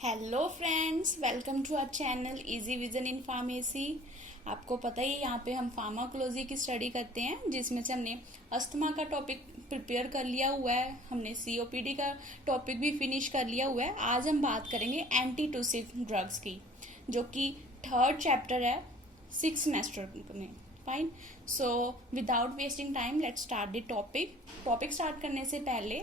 Hello friends, welcome to our channel easy vision in pharmacy. आपको पता ही है यहाँ पे हम फार्माकोलॉजी की स्टडी करते हैं, जिसमें से हमने अस्थमा का टॉपिक प्रिपेयर कर लिया हुआ है, हमने सीओपीडी का टॉपिक भी फिनिश कर लिया हुआ है। आज हम बात करेंगे एंटीटूसिव ड्रग्स की, जो कि थर्ड चैप्टर है 6 सेमेस्टर में। Fine, so without wasting time let's start the topic start करने से पहले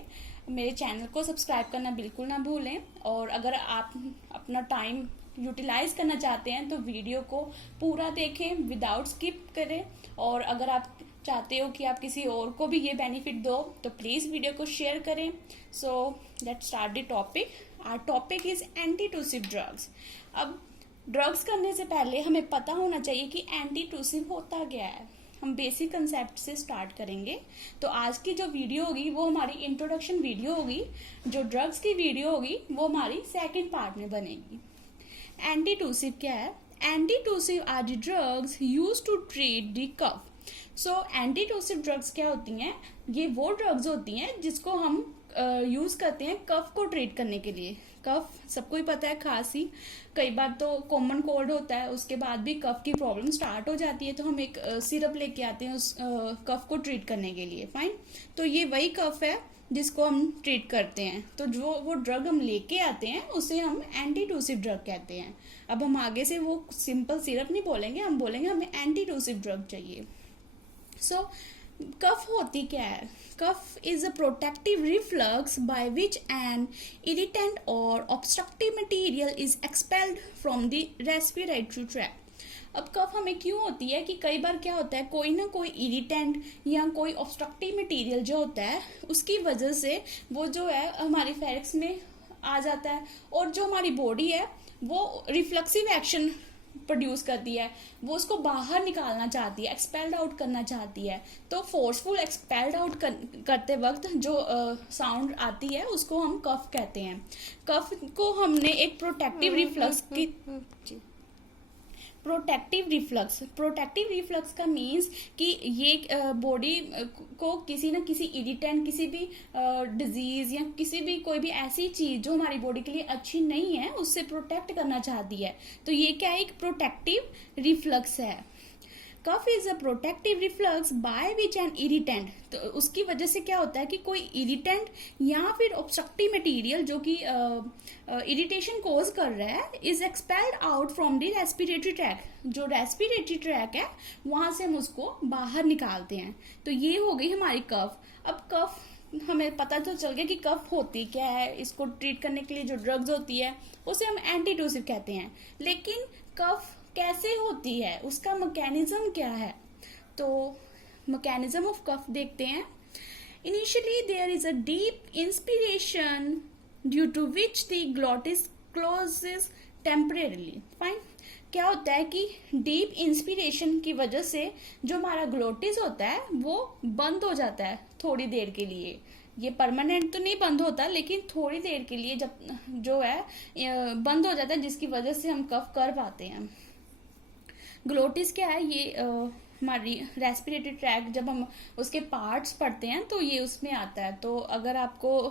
मेरे चैनल को सब्सक्राइब करना बिल्कुल ना भूलें, और अगर आप अपना टाइम यूटिलाइज करना चाहते हैं तो वीडियो को पूरा देखें विदाउट स्किप करें। और अगर आप चाहते हो कि आप किसी और को भी ये बेनिफिट दो तो प्लीज़ वीडियो को शेयर करें। So let's start the topic. Our topic is antitussive drugs. अब ड्रग्स करने से पहले हमें पता होना चाहिए कि एंटीटूसिव होता क्या है। हम बेसिक कंसेप्ट से स्टार्ट करेंगे। तो आज की जो वीडियो होगी वो हमारी इंट्रोडक्शन वीडियो होगी, जो ड्रग्स की वीडियो होगी वो हमारी सेकंड पार्ट में बनेगी। एंटीटूसिव क्या है? Antitussive are the drugs used to treat the cough. So antitussive drugs क्या होती हैं? ये वो ड्रग्स होती हैं जिसको हम यूज करते हैं कफ को ट्रीट करने के लिए। कफ सबको ही पता है, खांसी, कई बार तो कॉमन कोल्ड होता है, उसके बाद भी कफ की प्रॉब्लम स्टार्ट हो जाती है तो हम एक सिरप लेके आते हैं उस कफ को ट्रीट करने के लिए। फाइन, तो ये वही कफ है जिसको हम ट्रीट करते हैं। तो जो वो ड्रग हम लेके आते हैं उसे हम एंटीटूसिव ड्रग कहते हैं। अब हम आगे से वो सिंपल सिरप नहीं बोलेंगे, हम बोलेंगे हमें एंटीटूसिव ड्रग चाहिए। सो कफ होती क्या है? Cough is a protective reflux by which an irritant or obstructive material is expelled from the respiratory tract. अब कफ हमें क्यों होती है कि कई बार क्या होता है, कोई ना कोई इरिटेंट या कोई ऑब्स्ट्रक्टिव मटीरियल जो होता है उसकी वजह से वो जो है हमारी फेरिक्स में आ जाता है, और जो हमारी बॉडी है वो रिफ्लेक्सिव एक्शन प्रोड्यूस करती है, वो उसको बाहर निकालना चाहती है, एक्सपेल्ड आउट करना चाहती है। तो फोर्सफुल एक्सपेल्ड आउट करते वक्त जो साउंड आती है उसको हम कफ कहते हैं। कफ को हमने एक प्रोटेक्टिव रिफ्लक्स का मीन्स कि ये बॉडी को किसी न किसी इरिटेंट, किसी भी डिजीज या किसी भी कोई भी ऐसी चीज जो हमारी बॉडी के लिए अच्छी नहीं है उससे प्रोटेक्ट करना चाहती है। तो ये क्या है? एक प्रोटेक्टिव रिफ्लक्स है। Cough is a protective reflux by which an irritant. तो उसकी वजह से क्या होता है कि कोई इरिटेंट या फिर ऑब्स्ट्रक्टिव मटेरियल जो कि इरिटेशन कॉज कर रहा है is expelled out from the respiratory tract. जो रेस्पिरेटरी ट्रैक है वहां से हम उसको बाहर निकालते हैं। तो ये हो गई हमारी कफ। अब कफ हमें पता तो चल गया कि कफ होती क्या है। इसको ट्रीट करने के लिए जो ड्रग्स होती है उसे हम एंटीटूसिव कहते हैं। लेकिन कफ कैसे होती है, उसका मैकेनिज्म क्या है? तो मैकेनिज्म ऑफ कफ देखते हैं। Initially there is a deep inspiration due to which the glottis closes temporarily. Fine, क्या होता है कि डीप इंस्पिरेशन की वजह से जो हमारा ग्लोटिस होता है वो बंद हो जाता है थोड़ी देर के लिए। ये परमानेंट तो नहीं बंद होता, लेकिन थोड़ी देर के लिए जब जो है बंद हो जाता है, जिसकी वजह से हम कफ कर पाते हैं। ग्लोटिस क्या है? ये हमारी रेस्पिरेटरी ट्रैक, जब हम उसके पार्ट्स पढ़ते हैं तो ये उसमें आता है। तो अगर आपको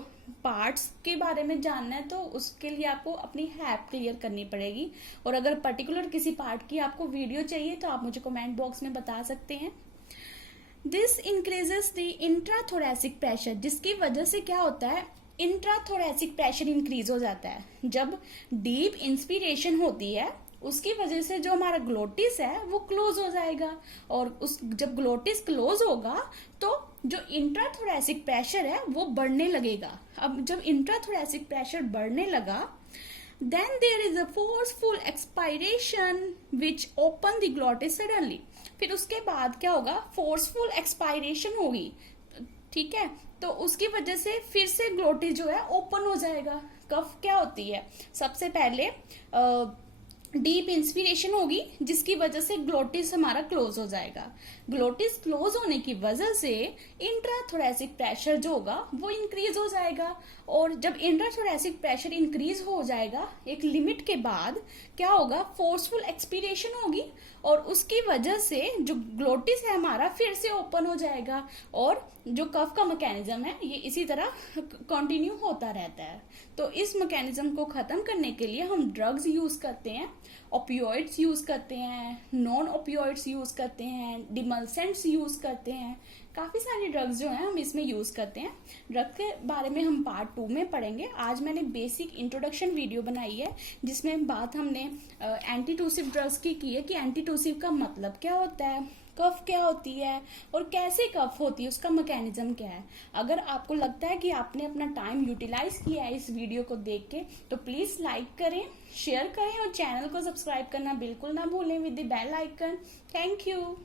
पार्ट्स के बारे में जानना है तो उसके लिए आपको अपनी हैप क्लियर करनी पड़ेगी, और अगर पर्टिकुलर किसी पार्ट की आपको वीडियो चाहिए तो आप मुझे कमेंट बॉक्स में बता सकते हैं। This increases the intrathoracic pressure, जिसकी वजह से क्या होता है, इंट्राथोरेसिक प्रेशर इंक्रीज हो जाता है। जब डीप इंस्पिरेशन होती है उसकी वजह से जो हमारा ग्लोटिस है वो क्लोज हो जाएगा, और उस जब ग्लोटिस क्लोज होगा तो जो इंट्राथोरेसिक प्रेशर है वो बढ़ने लगेगा। अब जब इंट्राथोरेसिक प्रेशर बढ़ने लगा, then there is a forceful expiration which open the glottis suddenly। फिर उसके बाद क्या होगा? फोर्सफुल एक्सपायरेशन होगी, ठीक है? तो उसकी वजह से फिर से ग्लोटिस जो है ओपन हो जाएगा। कफ क्या होती है? सबसे पहले डीप इंस्पिरेशन होगी जिसकी वजह से ग्लोटिस हमारा क्लोज हो जाएगा। ग्लोटिस क्लोज होने की वजह से इंट्राथोरेसिक प्रेशर जो होगा वो इंक्रीज हो जाएगा, और जब इंट्राथोरेसिक प्रेशर इंक्रीज हो जाएगा एक लिमिट के बाद क्या होगा? फोर्सफुल एक्सपीरेशन होगी, और उसकी वजह से जो ग्लोटिस है हमारा फिर से ओपन हो जाएगा, और जो कफ का मैकेनिज्म है ये इसी तरह कंटिन्यू होता रहता है। तो इस मैकेनिज्म को खत्म करने के लिए हम ड्रग्स यूज करते हैं, ओपियोइड्स यूज करते हैं, नॉन ओपियोइड्स यूज करते हैं, डिमल्सेंट्स यूज करते हैं, काफी सारे ड्रग्स जो हैं हम इसमें यूज करते हैं। ड्रग के बारे में हम पार्ट 2 में पढ़ेंगे। आज मैंने बेसिक इंट्रोडक्शन वीडियो बनाई है जिसमें बात हमने एंटीटूसिव ड्रग्स की है कि एंटीटूसिव का मतलब क्या होता है, कफ क्या होती है और कैसे कफ होती है, उसका मैकेनिज्म क्या है। अगर आपको लगता है कि आपने अपना टाइम यूटिलाइज किया है इस वीडियो को देख के तो प्लीज लाइक करें, शेयर करें और चैनल को सब्सक्राइब करना बिल्कुल ना भूलें with the bell icon. Thank you.